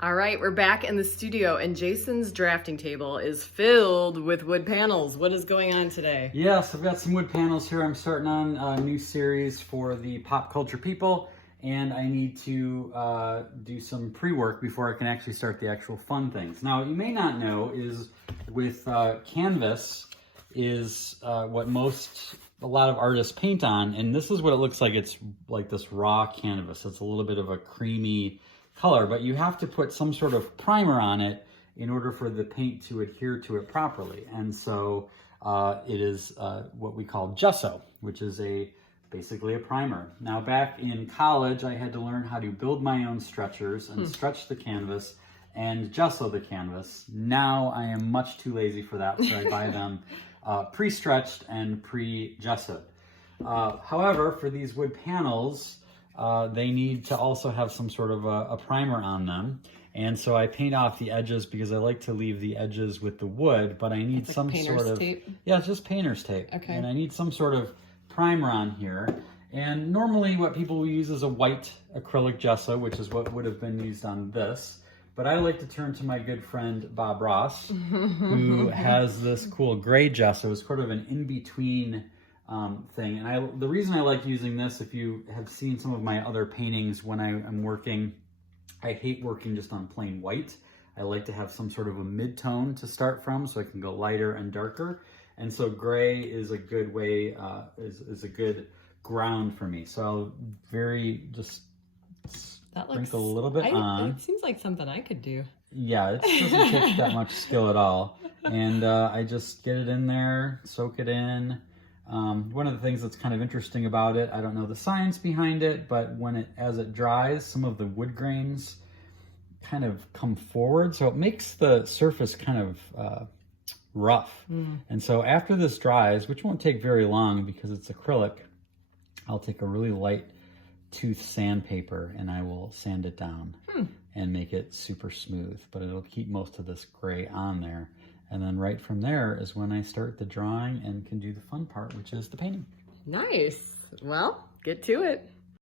All right, we're back in the studio and Jason's drafting table is filled with wood panels. What is going on today? Yes, I've got some wood panels here. I'm starting on a new series for the pop culture people, and I need to do some pre-work before I can actually start the actual fun things. Now, what you may not know is with canvas is what a lot of artists paint on, and this is what it looks like. It's like this raw canvas. It's a little bit of a creamy color, but you have to put some sort of primer on it in order for the paint to adhere to it properly. And so it is what we call gesso, which is basically a primer. Now, back in college, I had to learn how to build my own stretchers and stretch the canvas and gesso the canvas. Now I am much too lazy for that, so I buy them pre-stretched and pre-gessoed. However, for these wood panels, they need to also have some sort of a primer on them. And so I paint off the edges because I like to leave the edges with the wood, but I need like some painter's sort of tape? Yeah, it's just painter's tape. Okay. And I need some sort of primer on here. And normally what people will use is a white acrylic gesso, which is what would have been used on this. But I like to turn to my good friend Bob Ross, who has this cool gray gesso. It's sort of an in-between thing. And the reason I like using this, if you have seen some of my other paintings when I am working, I hate working just on plain white. I like to have some sort of a mid-tone to start from so I can go lighter and darker. And so gray is a good way, is a good ground for me. So I'll just sprinkle a little bit on. It seems like something I could do. Yeah, it doesn't take that much skill at all. And I just get it in there, soak it in. One of the things that's kind of interesting about it, I don't know the science behind it, but as it dries, some of the wood grains kind of come forward. So it makes the surface kind of rough. And so after this dries, which won't take very long because it's acrylic, I'll take a really light tooth sandpaper and I will sand it down and make it super smooth, but it'll keep most of this gray on there. And then right from there is when I start the drawing and can do the fun part, which is the painting. Nice. Well, get to it.